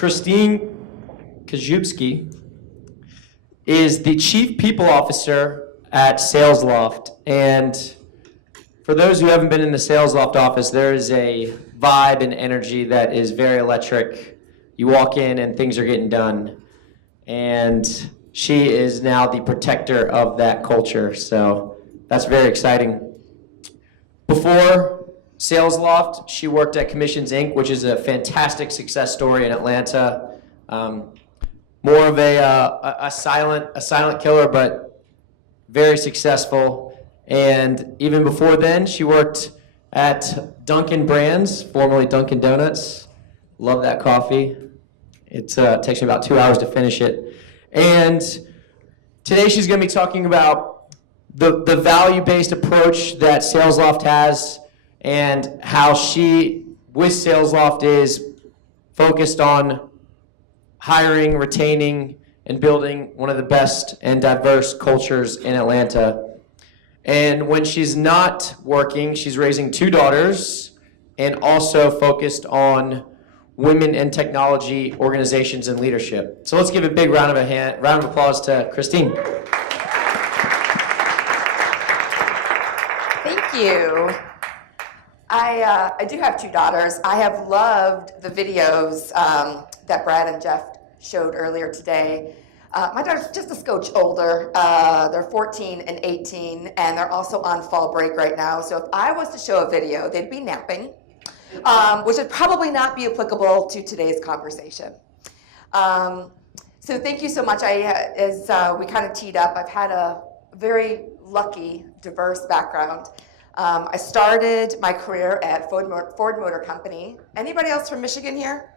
Christine Kaszubski is the Chief People Officer at SalesLoft. And for those who haven't been in the SalesLoft office, there is a vibe and energy that is very electric. You walk in and things are getting done. And she is now the protector of that culture. So that's very exciting. Before SalesLoft, she worked at Commissions Inc., which is a fantastic success story in Atlanta. More of a silent killer, but very successful. And even before then, she worked at Dunkin' Brands, formerly Dunkin' Donuts. Love that coffee. It takes me about 2 hours to finish it. And today she's going to be talking about the value-based approach that SalesLoft has and how she, with SalesLoft, is focused on hiring, retaining, and building one of the best and diverse cultures in Atlanta. And when she's not working, she's raising 2 daughters and also focused on women in technology, organizations, and leadership. So let's give a big round of applause to Christine. Thank you. I do have 2 daughters. I have loved the videos that Brad and Jeff showed earlier today. My daughter's just a scotch older. They're 14 and 18, and they're also on fall break right now. So if I was to show a video, they'd be napping, which would probably not be applicable to today's conversation. So thank you so much. As we kind of teed up, I've had a very lucky, diverse background. I started my career at Ford Motor Company. Anybody else from Michigan here?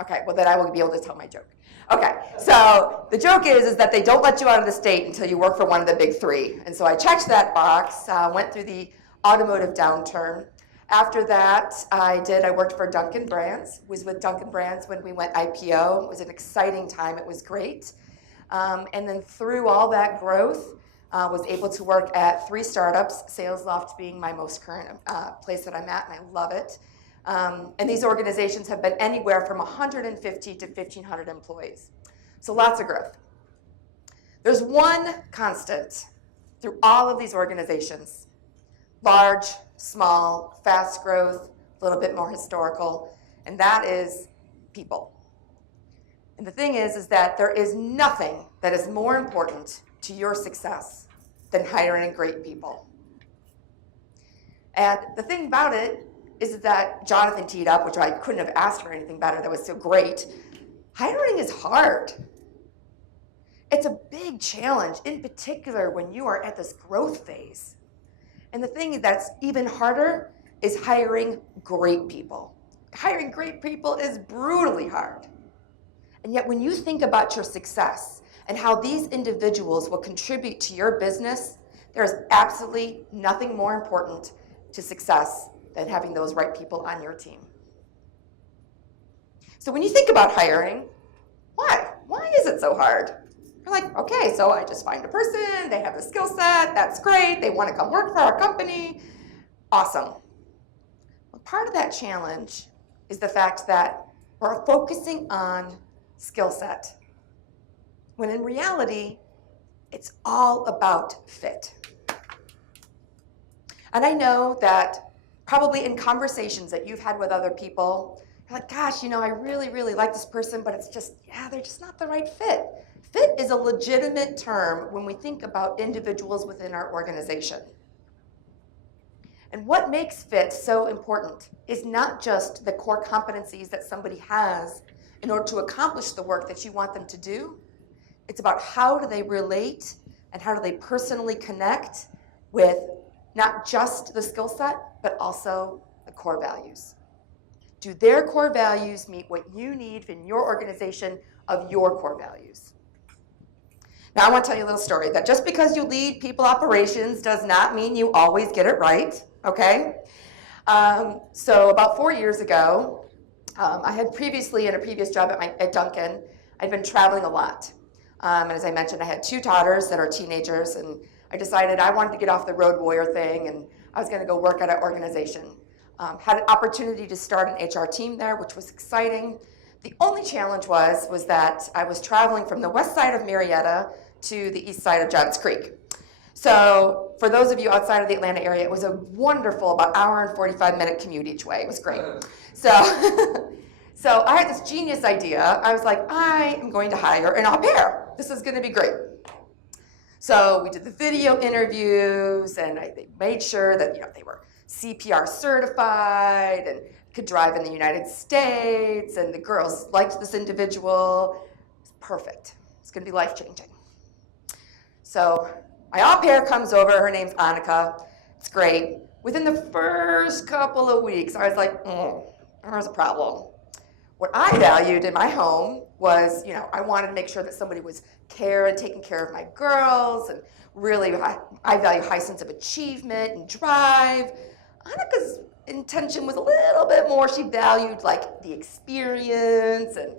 Okay, well then I will be able to tell my joke. Okay, so the joke is that they don't let you out of the state until you work for one of the big 3. And so I checked that box, went through the automotive downturn. After that, I worked for Dunkin' Brands, was with Dunkin' Brands when we went IPO. It was an exciting time, it was great. And then through all that growth, was able to work at 3 startups, SalesLoft being my most current place that I'm at, and I love it. And these organizations have been anywhere from 150 to 1,500 employees. So lots of growth. There's one constant through all of these organizations: large, small, fast growth, a little bit more historical, and that is people. And the thing is that there is nothing that is more important to your success than hiring great people. And the thing about it is that Jonathan teed up, which I couldn't have asked for anything better, that was so great. Hiring is hard. It's a big challenge, in particular when you are at this growth phase. And the thing that's even harder is hiring great people. Hiring great people is brutally hard. And yet when you think about your success and how these individuals will contribute to your business, there is absolutely nothing more important to success than having those right people on your team. So when you think about hiring, why? Why is it so hard? You're like, okay, so I just find a person, they have the skill set, that's great, they want to come work for our company, awesome. Well, part of that challenge is the fact that we're focusing on skill set, when in reality, it's all about fit. And I know that probably in conversations that you've had with other people, you're like, gosh, I really, really like this person, but it's just, they're just not the right fit. Fit is a legitimate term when we think about individuals within our organization. And what makes fit so important is not just the core competencies that somebody has in order to accomplish the work that you want them to do. It's about how do they relate and how do they personally connect with not just the skill set, but also the core values. Do their core values meet what you need in your organization of your core values? Now I want to tell you a little story that just because you lead people operations does not mean you always get it right, okay? So about 4 years ago, I had previously in a previous job at Dunkin', I'd been traveling a lot. And as I mentioned, I had 2 daughters that are teenagers, and I decided I wanted to get off the road warrior thing, and I was going to go work at an organization. Had an opportunity to start an HR team there, which was exciting. The only challenge was that I was traveling from the west side of Marietta to the east side of Johns Creek. So for those of you outside of the Atlanta area, it was a wonderful about hour and 45-minute commute each way. It was great. So, so I had this genius idea. I was like, I am going to hire an au pair. This is going to be great. So we did the video interviews, and they made sure that they were CPR certified and could drive in the United States, and the girls liked this individual. It's perfect. It's going to be life-changing. So my au pair comes over. Her name's Annika. It's great. Within the first couple of weeks, I was like, there's a problem. What I valued in my home was, I wanted to make sure that somebody was taking care of my girls, and really, I value high sense of achievement and drive. Annika's intention was a little bit more. She valued like the experience and,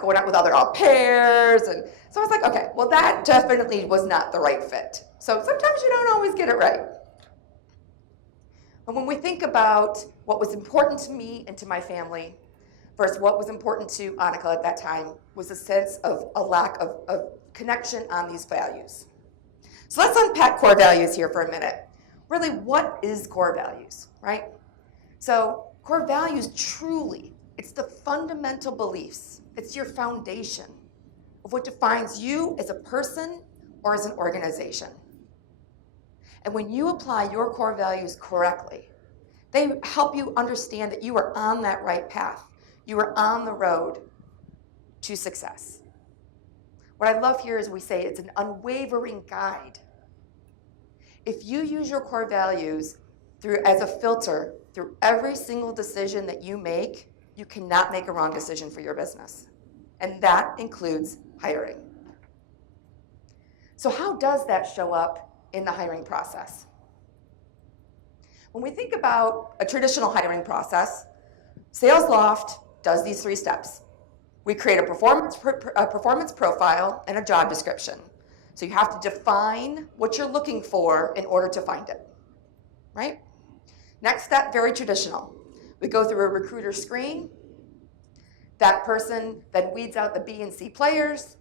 going out with other au pairs. And so I was like, okay, well, that definitely was not the right fit. So sometimes you don't always get it right. But when we think about what was important to me and to my family versus what was important to Annika at that time was a sense of a lack of connection on these values. So let's unpack core values here for a minute. Really, what is core values, right? So core values truly, it's the fundamental beliefs. It's your foundation of what defines you as a person or as an organization. And when you apply your core values correctly, they help you understand that you are on that right path. You are on the road to success. What I love here is we say it's an unwavering guide. If you use your core values as a filter through every single decision that you make, you cannot make a wrong decision for your business. And that includes hiring. So how does that show up in the hiring process? When we think about a traditional hiring process, Sales Loft does these 3 steps. We create a performance profile and a job description. So you have to define what you're looking for in order to find it, right? Next step, very traditional. We go through a recruiter screen. That person then weeds out the B and C players.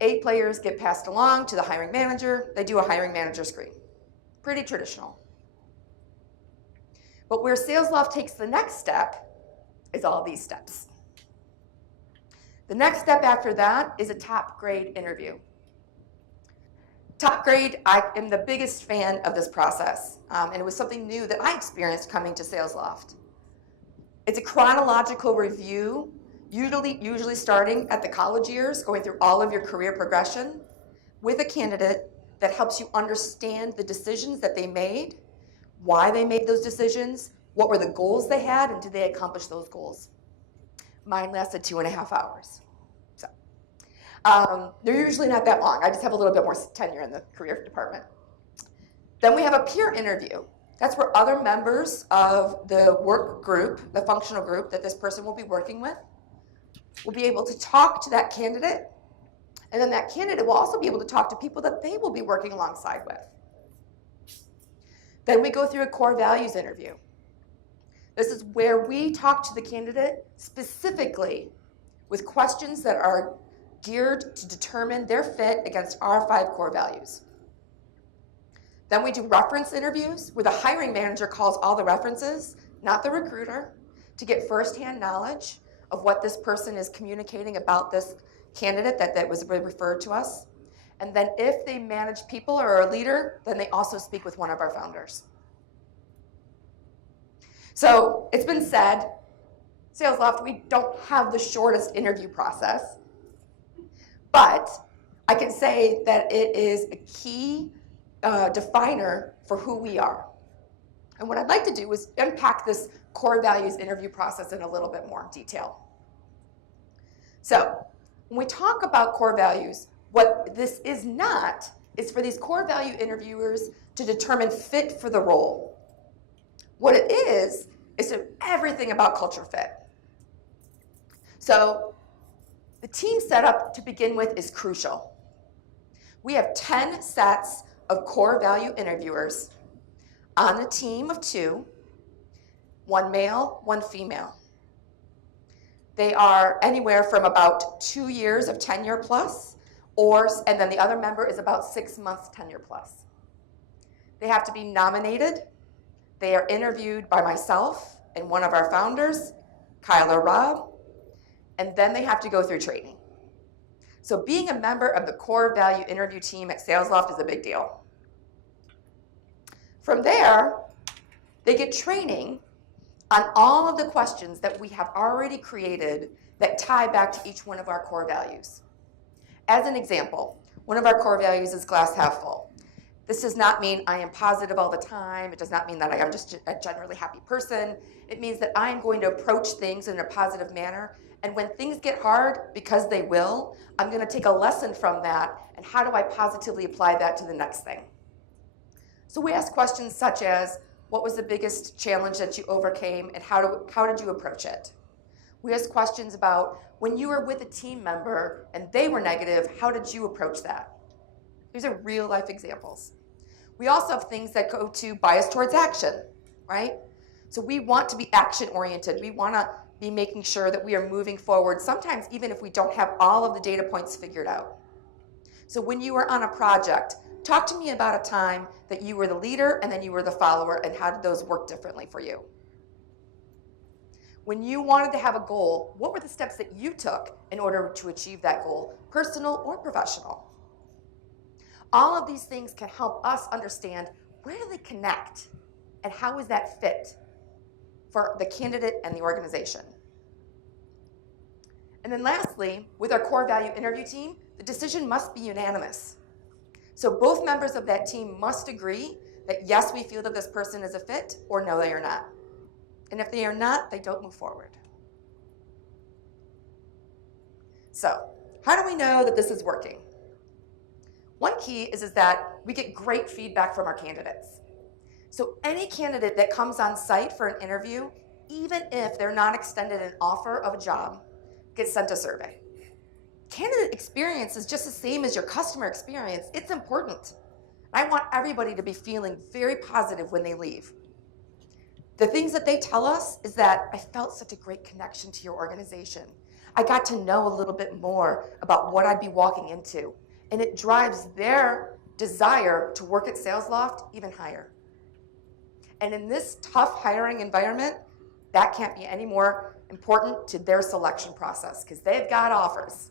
A players get passed along to the hiring manager. They do a hiring manager screen. Pretty traditional. But where Sales Loft takes the next step is all these steps. The next step after that is a top grade interview. Top grade, I am the biggest fan of this process, and it was something new that I experienced coming to Sales Loft. It's a chronological review, usually starting at the college years, going through all of your career progression with a candidate that helps you understand the decisions that they made, why they made those decisions, what were the goals they had, and did they accomplish those goals. Mine lasted 2.5 hours. They're usually not that long. I just have a little bit more tenure in the career department. Then we have a peer interview. That's where other members of the work group, the functional group that this person will be working with, will be able to talk to that candidate, and then that candidate will also be able to talk to people that they will be working alongside with. Then we go through a core values interview. This is where we talk to the candidate specifically with questions that are geared to determine their fit against our 5 core values. Then we do reference interviews where the hiring manager calls all the references, not the recruiter, to get firsthand knowledge of what this person is communicating about this candidate that was referred to us. And then if they manage people or are a leader, then they also speak with one of our founders. So it's been said, Sales Loft, we don't have the shortest interview process, but I can say that it is a key definer for who we are. And what I'd like to do is unpack this core values interview process in a little bit more detail. So when we talk about core values, what this is not is for these core value interviewers to determine fit for the role. What it is everything about culture fit. So the team setup to begin with is crucial. We have 10 sets of core value interviewers on a team of 2, 1 male, 1 female. They are anywhere from about 2 years of tenure plus, and then the other member is about 6 months tenure plus. They have to be nominated. They are interviewed by myself and one of our founders, Kyle or Rob, and then they have to go through training. So being a member of the core value interview team at SalesLoft is a big deal. From there, they get training on all of the questions that we have already created that tie back to each one of our core values. As an example, one of our core values is glass half full. This does not mean I am positive all the time. It does not mean that I am just a generally happy person. It means that I am going to approach things in a positive manner. And when things get hard, because they will, I'm going to take a lesson from that, and how do I positively apply that to the next thing? So we ask questions such as, what was the biggest challenge that you overcame, and how did you approach it? We ask questions about, when you were with a team member and they were negative, how did you approach that? These are real life examples. We also have things that go to bias towards action, right? So we want to be action oriented. We want to be making sure that we are moving forward, sometimes even if we don't have all of the data points figured out. So when you were on a project, talk to me about a time that you were the leader and then you were the follower, and how did those work differently for you? When you wanted to have a goal, what were the steps that you took in order to achieve that goal, personal or professional? All of these things can help us understand, where do they connect and how is that fit for the candidate and the organization? And then lastly, with our core value interview team, the decision must be unanimous. So both members of that team must agree that yes, we feel that this person is a fit, or no, they are not. And if they are not, they don't move forward. So how do we know that this is working? One key is that we get great feedback from our candidates. So any candidate that comes on site for an interview, even if they're not extended an offer of a job, gets sent a survey. Candidate experience is just the same as your customer experience. It's important. I want everybody to be feeling very positive when they leave. The things that they tell us is that, I felt such a great connection to your organization. I got to know a little bit more about what I'd be walking into. And it drives their desire to work at SalesLoft even higher. And in this tough hiring environment, that can't be any more important to their selection process, because they've got offers.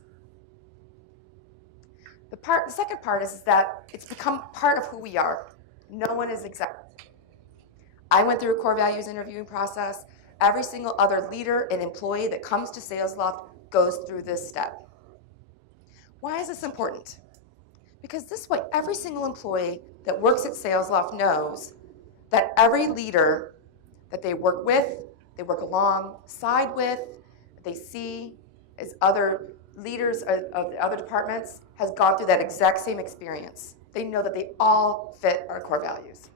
The second part is that it's become part of who we are. No one is exempt. I went through a core values interviewing process. Every single other leader and employee that comes to SalesLoft goes through this step. Why is this important? Because this way, every single employee that works at SalesLoft knows that every leader that they work with, they work alongside with, that they see as other leaders of the other departments, has gone through that exact same experience. They know that they all fit our core values.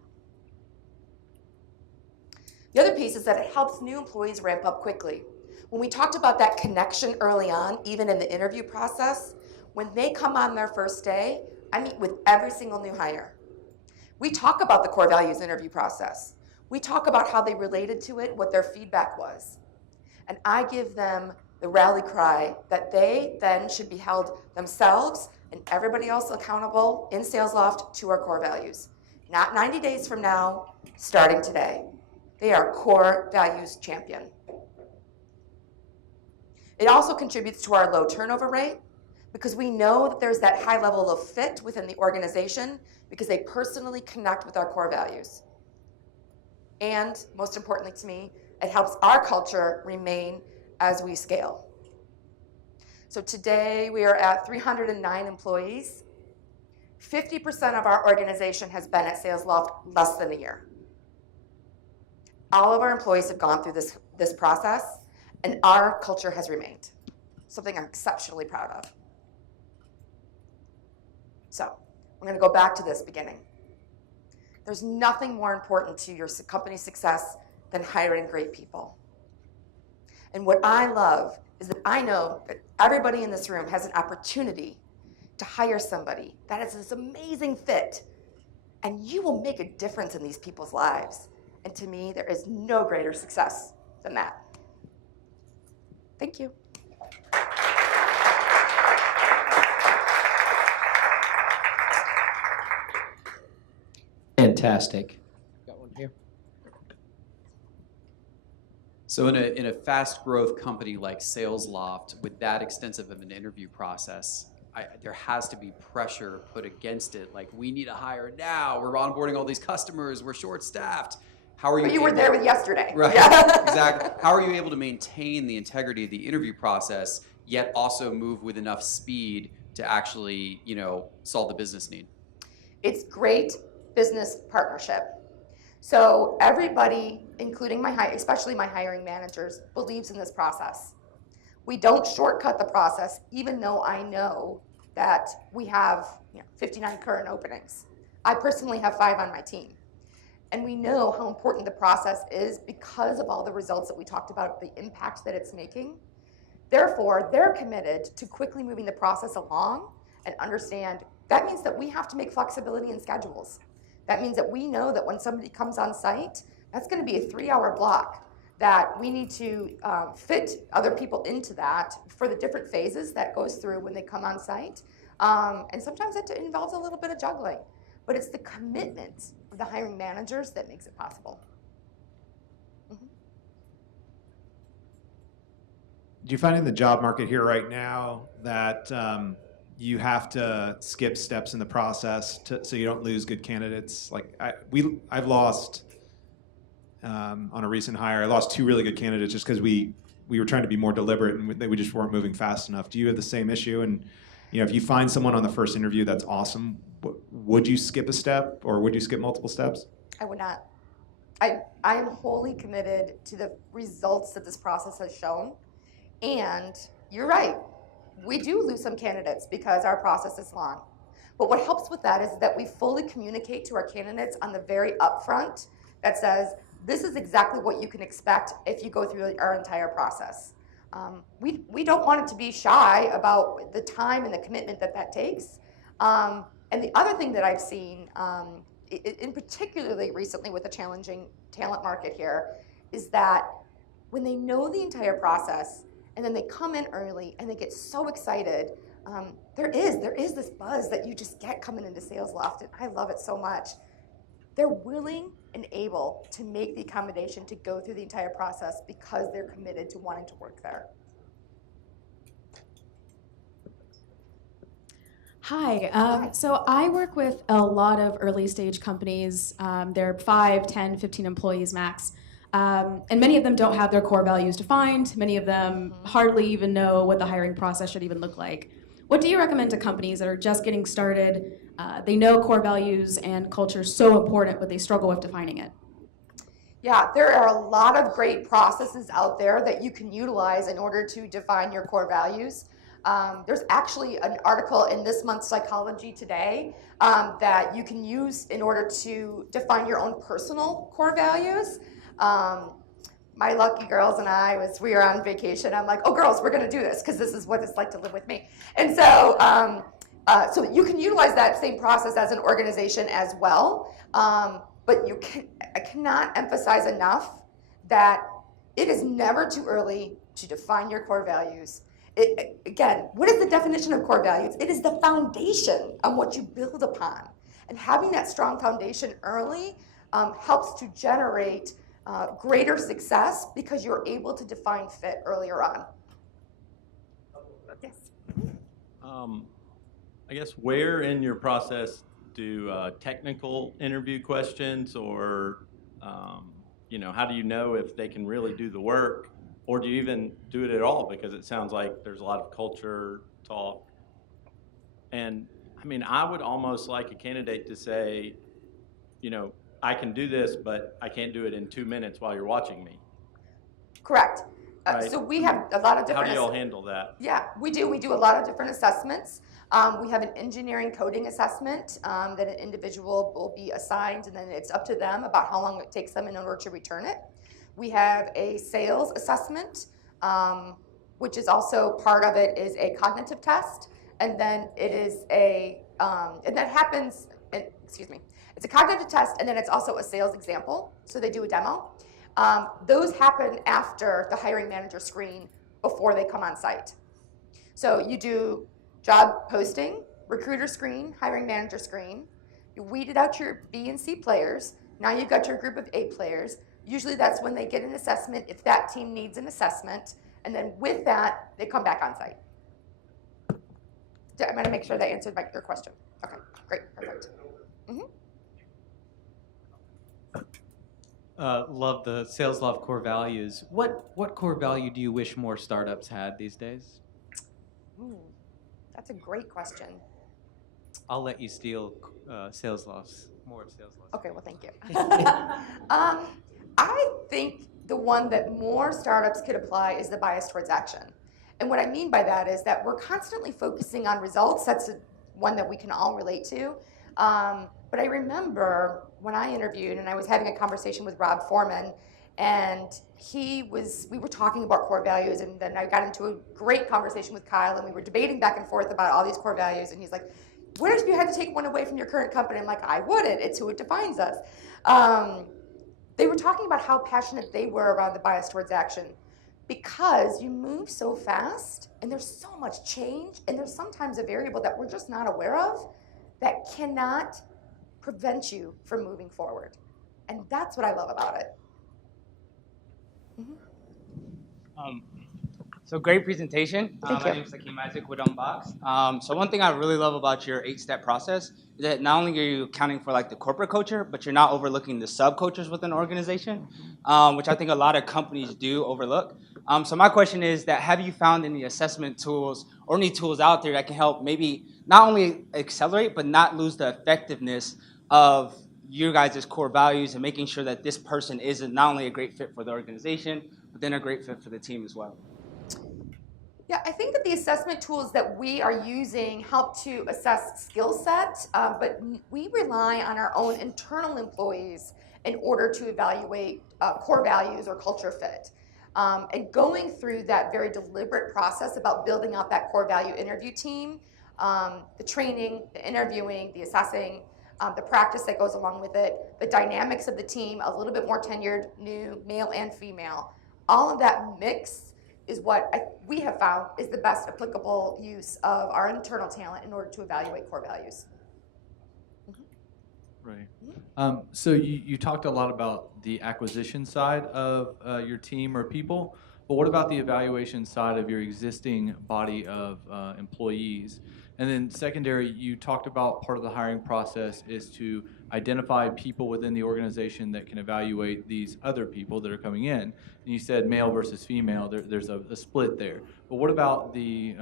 The other piece is that it helps new employees ramp up quickly. When we talked about that connection early on, even in the interview process, when they come on their first day, I meet with every single new hire. We talk about the core values interview process. We talk about how they related to it, what their feedback was. And I give them the rally cry that they then should be held themselves and everybody else accountable in SalesLoft to our core values. Not 90 days from now, starting today. They are core values champion. It also contributes to our low turnover rate, because we know that there's that high level of fit within the organization because they personally connect with our core values. And most importantly to me, it helps our culture remain as we scale. So today we are at 309 employees. 50% of our organization has been at SalesLoft less than a year. All of our employees have gone through this process, and our culture has remained. Something I'm exceptionally proud of. So we're going to go back to this beginning. There's nothing more important to your company's success than hiring great people. And what I love is that I know that everybody in this room has an opportunity to hire somebody that is this amazing fit, and you will make a difference in these people's lives. And to me, there is no greater success than that. Thank you. fantastic. Got one here. So in a fast growth company like SalesLoft, with that extensive of an interview process, there has to be pressure put against it. Like, we need to hire now. We're onboarding all these customers. We're short staffed. How are you? But you were there with yesterday. Right. Yeah. Exactly. How are you able to maintain the integrity of the interview process, yet also move with enough speed to actually, solve the business need? It's great business partnership. So everybody, including especially my hiring managers, believes in this process. We don't shortcut the process, even though I know that we have 59 current openings. I personally have 5 on my team. And we know how important the process is because of all the results that we talked about, the impact that it's making. Therefore, they're committed to quickly moving the process along and understand that means that we have to make flexibility in schedules. That means that we know that when somebody comes on site, that's going to be a 3-hour block, that we need to fit other people into that for the different phases that goes through when they come on site. And sometimes it involves a little bit of juggling, but it's the commitment of the hiring managers that makes it possible. Mm-hmm. Do you find in the job market here right now that you have to skip steps in the process so you don't lose good candidates? Like I've lost on a recent hire. I lost 2 really good candidates just because we were trying to be more deliberate and we just weren't moving fast enough. Do you have the same issue? And if you find someone on the first interview that's awesome, would you skip a step or would you skip multiple steps? I would not. I am wholly committed to the results that this process has shown. And you're right, we do lose some candidates because our process is long. But what helps with that is that we fully communicate to our candidates on the very upfront that says, this is exactly what you can expect if you go through our entire process. We don't want it to be shy about the time and the commitment that takes. And the other thing that I've seen, in particularly recently with the challenging talent market here, is that when they know the entire process and then they come in early and they get so excited, there is this buzz that you just get coming into SalesLoft, and I love it so much. They're willing and able to make the accommodation to go through the entire process because they're committed to wanting to work there. Hi. So I work with a lot of early stage companies. They're 5, 10, 15 employees max. And many of them don't have their core values defined. Many of them hardly even know what the hiring process should even look like. What do you recommend to companies that are just getting started? They know core values and culture is so important, but they struggle with defining it. Yeah, there are a lot of great processes out there that you can utilize in order to define your core values. There's actually an article in this month's Psychology Today that you can use in order to define your own personal core values. My lucky girls and we were on vacation. I'm like, oh girls, we're gonna do this because this is what it's like to live with me. And so, so you can utilize that same process as an organization as well. But I cannot emphasize enough that it is never too early to define your core values. Again, what is the definition of core values? It is the foundation on what you build upon. And having that strong foundation early helps to generate greater success because you're able to define fit earlier on. Yes. I guess where in your process do technical interview questions or, how do you know if they can really do the work? Or do you even do it at all? Because it sounds like there's a lot of culture talk. And I would almost like a candidate to say, I can do this, but I can't do it in 2 minutes while you're watching me. Correct. Right. So we have a lot of different... How do y'all handle that? Yeah, we do. We do a lot of different assessments. We have an engineering coding assessment that an individual will be assigned, and then it's up to them about how long it takes them in order to return it. We have a sales assessment, which is also part of it is a cognitive test, and then it is and that happens, it's a cognitive test, and then it's also a sales example, so they do a demo. Those happen after the hiring manager screen before they come on site. So you do job posting, recruiter screen, hiring manager screen. You weeded out your B and C players. Now you've got your group of A players. Usually that's when they get an assessment if that team needs an assessment. And then with that, they come back on site. I'm going to make sure that answered your question. Okay, great, perfect. Love the Sales Loft core values. What core value do you wish more startups had these days? Ooh, that's a great question. I'll let you steal Sales Lofts, more of Sales Lofts. Okay, well, thank you. I think the one that more startups could apply is the bias towards action. And what I mean by that is that we're constantly focusing on results. That's one that we can all relate to. But I remember when I interviewed and I was having a conversation with Rob Foreman, and we were talking about core values, and then I got into a great conversation with Kyle, and we were debating back and forth about all these core values, and he's like, what if you had to take one away from your current company? I'm like, I wouldn't. It's who it defines us. They were talking about how passionate they were around the bias towards action, because you move so fast and there's so much change, and there's sometimes a variable that we're just not aware of that cannot prevent you from moving forward. And that's what I love about it. So great presentation. My name is Hakeem Isaac with Unbox. So one thing I really love about your 8-step process is that not only are you accounting for like the corporate culture, but you're not overlooking the sub-cultures within an organization, which I think a lot of companies do overlook. So my question is that, have you found any assessment tools or any tools out there that can help maybe not only accelerate, but not lose the effectiveness of your guys' core values and making sure that this person is not only a great fit for the organization, but then a great fit for the team as well? Yeah, I think that the assessment tools that we are using help to assess skill set, but we rely on our own internal employees in order to evaluate core values or culture fit. And going through that very deliberate process about building out that core value interview team, the training, the interviewing, the assessing, the practice that goes along with it, the dynamics of the team, a little bit more tenured, new, male and female, all of that mix is what we have found is the best applicable use of our internal talent in order to evaluate core values. Right. So you talked a lot about the acquisition side of your team or people, but what about the evaluation side of your existing body of employees? And then secondary, you talked about part of the hiring process is to identify people within the organization that can evaluate these other people that are coming in. And you said male versus female, there's a split there. But what about the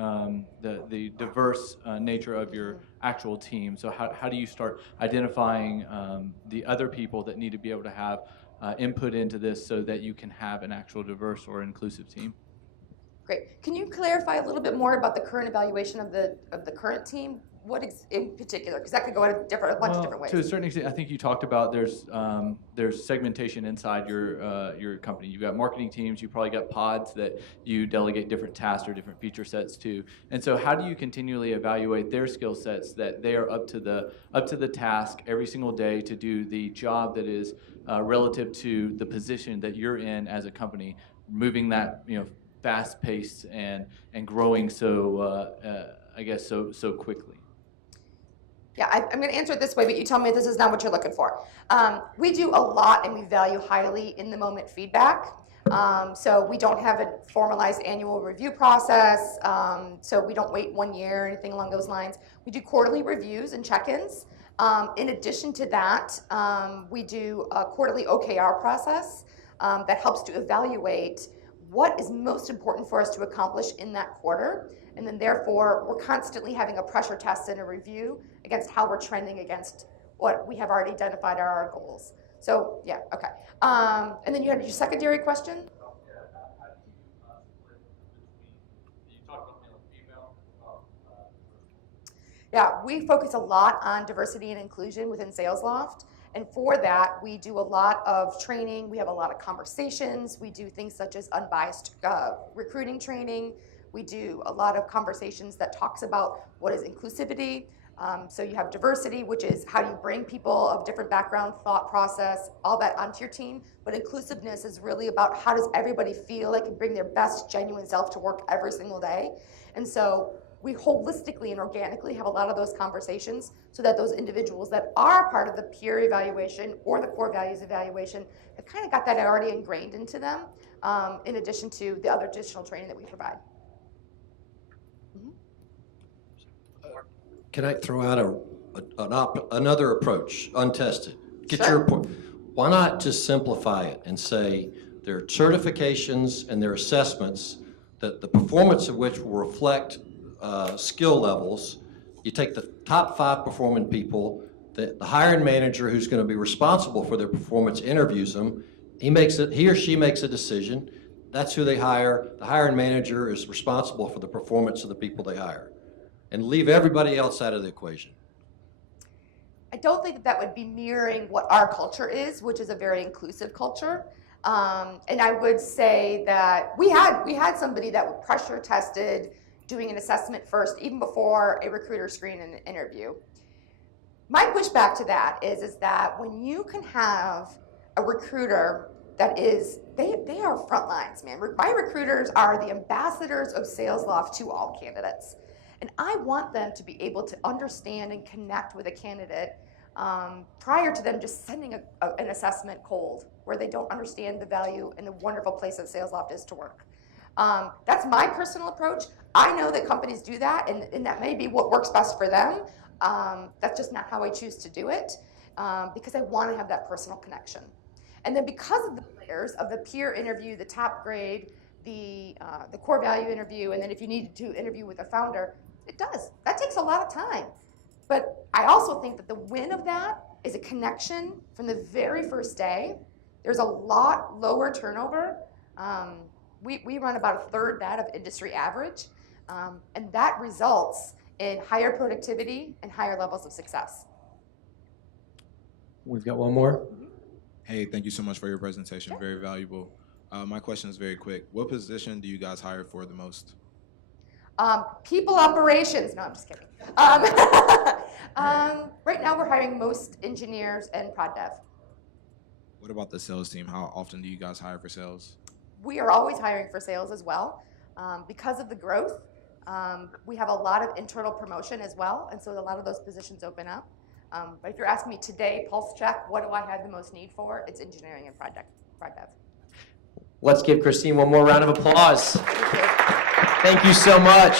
diverse nature of your actual team? So how do you start identifying the other people that need to be able to have input into this so that you can have an actual diverse or inclusive team? Great. Can you clarify a little bit more about the current evaluation of the current team? What in particular? Because that could go in a bunch of different ways. To a certain extent, I think you talked about there's segmentation inside your company. You've got marketing teams. You probably got pods that you delegate different tasks or different feature sets to. And so, how do you continually evaluate their skill sets that they are up to the task every single day to do the job that is relative to the position that you're in as a company, moving that fast-paced and growing so so quickly? Yeah, I'm going to answer it this way, but you tell me if this is not what you're looking for. We do a lot and we value highly in-the-moment feedback. So we don't have a formalized annual review process, so we don't wait 1 year or anything along those lines. We do quarterly reviews and check-ins. In addition to that, we do a quarterly OKR process that helps to evaluate what is most important for us to accomplish in that quarter. And then therefore, we're constantly having a pressure test and a review against how we're trending against what we have already identified are our goals. So yeah, okay. And then you had your secondary question? Yeah, we focus a lot on diversity and inclusion within SalesLoft. And for that, we do a lot of training. We have a lot of conversations. We do things such as unbiased recruiting training. We do a lot of conversations that talks about what is inclusivity. So you have diversity, which is how you bring people of different background, thought process, all that onto your team. But inclusiveness is really about how does everybody feel they can bring their best, genuine self to work every single day. And so we holistically and organically have a lot of those conversations so that those individuals that are part of the peer evaluation or the core values evaluation have kind of got that already ingrained into them, in addition to the other additional training that we provide. Can I throw out another approach, untested? Get Sure. your point. Why not just simplify it and say there are certifications and there are assessments that the performance of which will reflect skill levels. You take the top 5 performing people, the hiring manager who's going to be responsible for their performance interviews them. He or she makes a decision. That's who they hire. The hiring manager is responsible for the performance of the people they hire. And leave everybody else out of the equation. I don't think that would be mirroring what our culture is, which is a very inclusive culture. And I would say that we had somebody that was pressure tested, doing an assessment first, even before a recruiter screen and an interview. My pushback to that is that when you can have a recruiter that is, they are front lines, man. My recruiters are the ambassadors of SalesLoft to all candidates. And I want them to be able to understand and connect with a candidate prior to them just sending an assessment cold, where they don't understand the value and the wonderful place that SalesLoft is to work. That's my personal approach. I know that companies do that, and that may be what works best for them. That's just not how I choose to do it, because I want to have that personal connection. And then because of the layers of the peer interview, the top grade, the core value interview, and then if you need to interview with a founder, it does. That takes a lot of time. But I also think that the win of that is a connection from the very first day. There's a lot lower turnover. We run about 1/3 that of industry average, and that results in higher productivity and higher levels of success. We've got one more. Hey, thank you so much for your presentation. Very valuable. My question is very quick. What position do you guys hire for the most? People operations. No, I'm just kidding. Right now we're hiring most engineers and prod dev. What about the sales team? How often do you guys hire for sales? We are always hiring for sales as well. Because of the growth, we have a lot of internal promotion as well, and so a lot of those positions open up. But if you're asking me today, pulse check, what do I have the most need for? It's engineering and prod dev. Let's give Christine one more round of applause. Thank you so much.